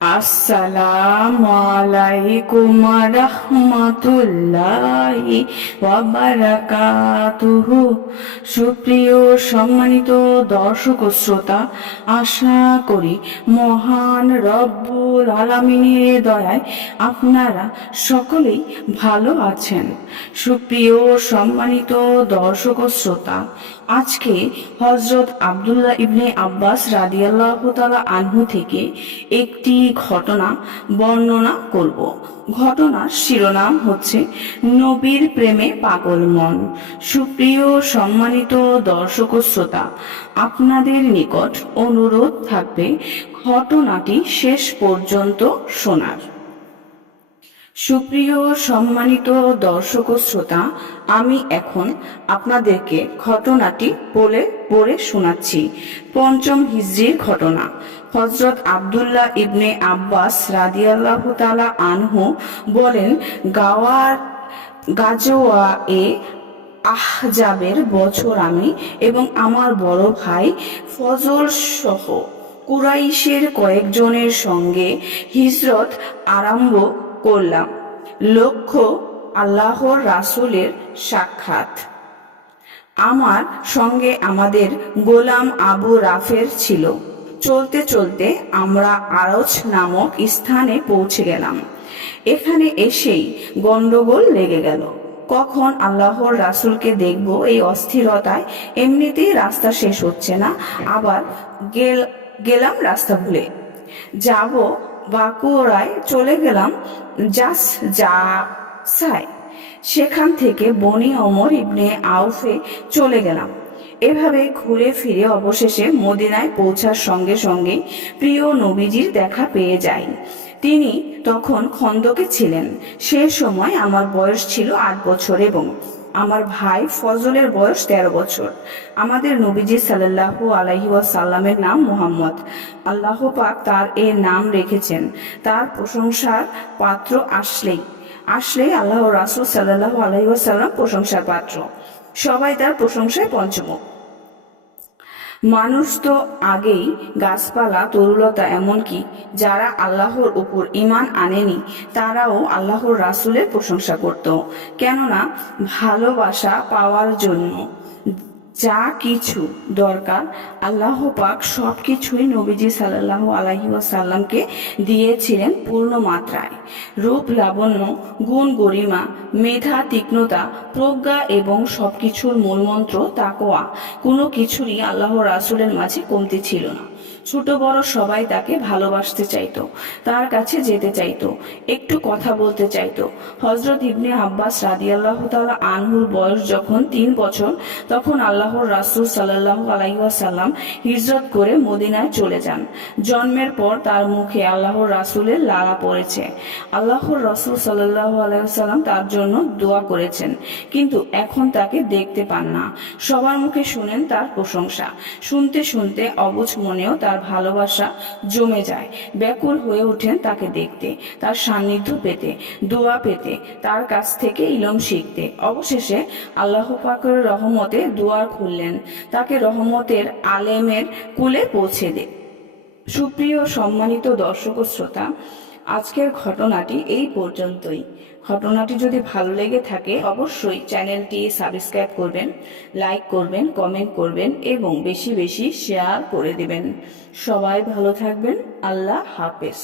আসসালামু আলাইকুম রাহমাতুল্লাহি ওয়া বারাকাতুহু। সুপ্রিয় সম্মানিত দর্শক ও শ্রোতা, আশা করি মহান রব্বুল আলামিনের দয়ায় আপনারা সকলেই ভালো আছেন। সুপ্রিয় সম্মানিত দর্শক ও শ্রোতা, আজকে হযরত আব্দুল্লাহ ইবনে আব্বাস রাদিয়াল্লাহু তাআলা আনহু থেকে একটি ঘটনা বর্ণনা করব। ঘটনার শিরোনাম হচ্ছে নবীর প্রেমে পাগল মন। সুপ্রিয় সম্মানিত দর্শক ও শ্রোতা, আপনাদের নিকট অনুরোধ থাকবে ঘটনাটি শেষ পর্যন্ত শোনার। সুপ্রিয় সম্মানিত দর্শক ও শ্রোতা, আমি এখন আপনাদেরকে ঘটনাটি পড়ে শোনাচ্ছি। পঞ্চম হিজরির ঘটনা। হযরত আব্দুল্লাহ ইবনে আব্বাস রাদিয়াল্লাহু তাআলা আনহু বলেন, গাজওয়া-এ আহজাবের বছর আমি এবং আমার বড় ভাই ফজল সহ কুরাইশের কয়েকজনের সঙ্গে হিজরত আরম্ভ করলাম। লক্ষ্য আল্লাহর রাসূলের সাক্ষাৎ। আমার সঙ্গে আমাদের গোলাম আবু রাফের ছিল। চলতে চলতে আমরা আরজ নামক স্থানে পৌঁছে গেলাম। এখানে এসেই গন্ডগোল লেগে গেল। কখন আল্লাহর রাসূলকে দেখব এই অস্থিরতায়। এমনিতেই রাস্তা শেষ হচ্ছে না, আবার গেলাম রাস্তা ভুলে। যাব বাকুড়ায় চলে গেলাম জাসায়, সেখান থেকে বনি ওমর ইবনে আউফে চলে গেলাম। এভাবে ঘুরে ফিরে অবশেষে মদিনায় পৌঁছার সঙ্গে সঙ্গে প্রিয় নবীজির দেখা পেয়ে যাই। তিনি তখন খন্দকে ছিলেন। সে সময় আমার বয়স ছিল ৮ বছর এবং আমার ভাই ফজলের বয়স ১৩ বছর। আমাদের নবীজি সাল্লাল্লাহু আলাইহি ওয়াসাল্লামের নাম মুহাম্মদ। আল্লাহ পাক তার এর নাম রেখেছেন। তার প্রশংসার পাত্র আসলেই আল্লাহ রাসূল সাল্লাল্লাহু আলাইহি ওয়াসাল্লাম প্রশংসার পাত্র। সবাই তার প্রশংসায় পঞ্চমুখ। মানুষ তো আগেই, গাছপালা, তরুলতা, এমনকি যারা আল্লাহর উপর ঈমান আনেনি তারাও আল্লাহর রাসূলের প্রশংসা করত। কেননা ভালোবাসা পাওয়ার জন্য যা কিছু দরকার আল্লাহ পাক সব কিছুই নবীজি সাল্লাল্লাহু আলাইহি ওয়াসাল্লামকে দিয়েছিলেন পূর্ণ মাত্রায়। রূপ, লাবণ্য, গুণ, গরিমা, মেধা, তীক্ষ্ণতা, প্রজ্ঞা এবং সবকিছুর মূলমন্ত্র তাকওয়া, কোনো কিছুরই আল্লাহ রাসূলের মাঝে কমতি ছিল না। ছোট বড় সবাই তাকে ভালোবাসতে চাইতো, তার কাছে যেতে চাইতো, একটু কথা বলতে চাইতো। হযরত ইবনে আব্বাস রাদিয়াল্লাহু তাআলা আনহুর বয়স যখন ৩ বছর, তখন আল্লাহর রাসূল সাল্লাল্লাহু আলাইহি ওয়াসাল্লাম হিজরত করে মদিনায় চলে যান। জন্মের পর তার মুখে আল্লাহর রাসূলের লালা পড়েছে। আল্লাহর রাসূল সাল্লাল্লাহু আলাইহি ওয়াসাল্লাম তার জন্য দোয়া করেছেন, কিন্তু এখন তাকে দেখতে পান না। সবার মুখে শুনেন তার প্রশংসা। শুনতে শুনতে অবুঝ মনেও তার ভালোবাসা জমে যায়। ব্যাকুল হয়ে ওঠেন তাকে দেখতে, তার সান্নিধ্য পেতে, দোয়া পেতে, তার কাছ থেকে ইলম শিখতে। অবশেষে আল্লাহ পাকের রহমতে দুয়ার খুললেন, তাকে রহমতের আলেমের কুলে পৌঁছে দে। সুপ্রিয় সম্মানিত দর্শক ও শ্রোতা, আজকের ঘটনাটি এই পর্যন্তই। ঘটনাটি যদি ভালো লেগে থাকে অবশ্যই চ্যানেলটি সাবস্ক্রাইব করবেন, লাইক করবেন, কমেন্ট করবেন এবং বেশি বেশি শেয়ার করে দিবেন। সবাই ভালো থাকবেন। আল্লাহ হাফেজ।